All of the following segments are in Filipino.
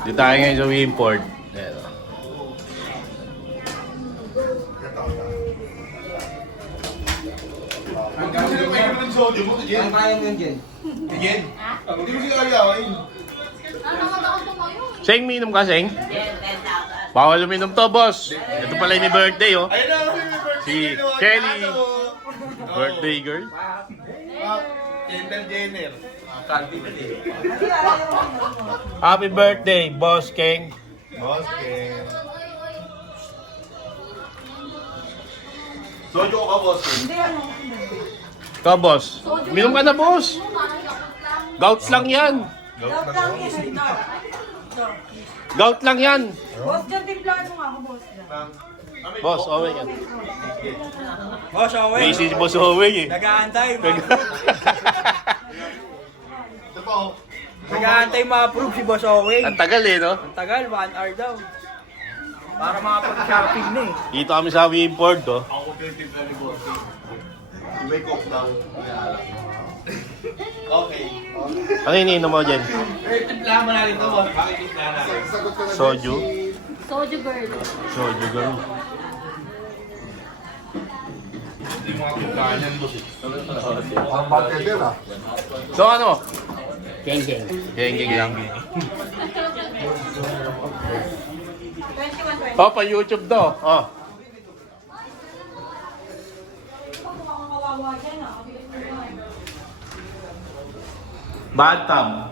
Dito tayo ngayon sa Wimport. Ayan. Ang gano'n yung may ng sodio mo, Jen. Ang kaya mo yun, Jen. Jen? Hindi mo siya kayawain. Seng, minom ka, Seng? Bawal uminom to, boss. Ito pala yung birthday, oh. Ayun na, may birthday. Si Kelly. Birthday girl. Kendall Jenner. Happy birthday, Boss King. Boss Ken. Sodio ka, Boss Ken. Ikaw, boss. Minom ka na, boss. Gout lang yan. Gout lang yan. Boss, dyan timplahan mo nga ako, boss. Boss, Owen yan. Boss, Owen. Busy si Boss Owen, eh. Nag-aantay. Ito pa, oh. Nag-aantay ma-approve si Boss Owen. Ang tagal, eh, no? Ang tagal, 1 hour daw. Para makapag-shopping na eh. Dito kami sa Wimport, oh. Ako tinitimpa ni Boss Ken. May coke daw. Okay. Ano iniinom mo dyan? Timplahan mo natin ito, Boss. Pakitimplahan natin. Soju? Soju girl. Soju, girl. Hindi mo katimplahan yan, Boss. Ang bartender ah. So, ano? Geng-geng. Geng-geng lang. 21, 20. Oh, pa YouTube daw. Oh. Kawawa dyan, ah. Bathtub.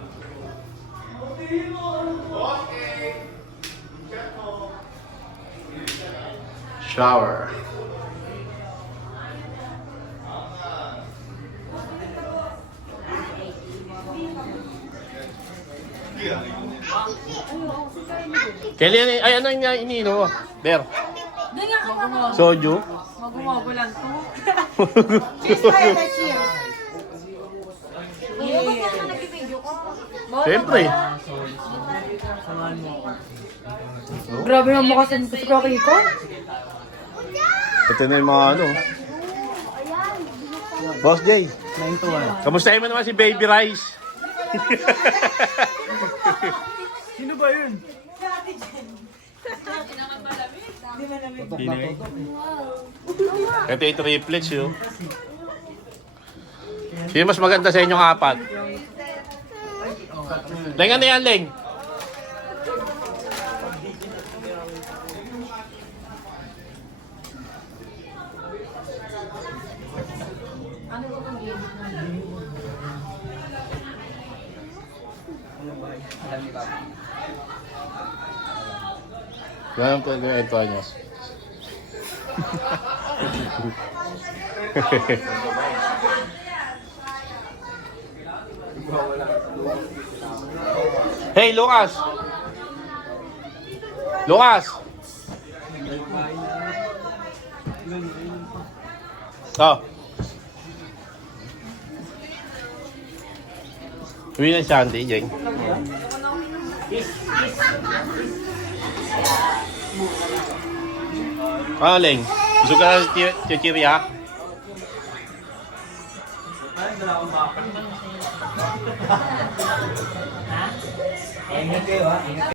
Shower. Kelly, ay ano yung iniinom mo? Ber. Doon nga ako. Soju. Magumago lang to. Cheers tayo na cheers. Ba't nga ka nag-video ko? Siyempre. Grabe naman mukha sa Rocky ko. Ito na yung mga ano. Boss Jay. 9 to 1. Kamustahin mo naman si Baby Rice? Sino ba yun? Ito yung triplets yun. Sino mas maganda sa inyong apat? Leng, ano yan, Leng? Ganun ko yung ito niya. Hey, Lucas! Lucas! Oh. Uwi na siya, Andy, Jeng. Ah, Leng. Gusto ka na chichirya? Ingat kayo ha.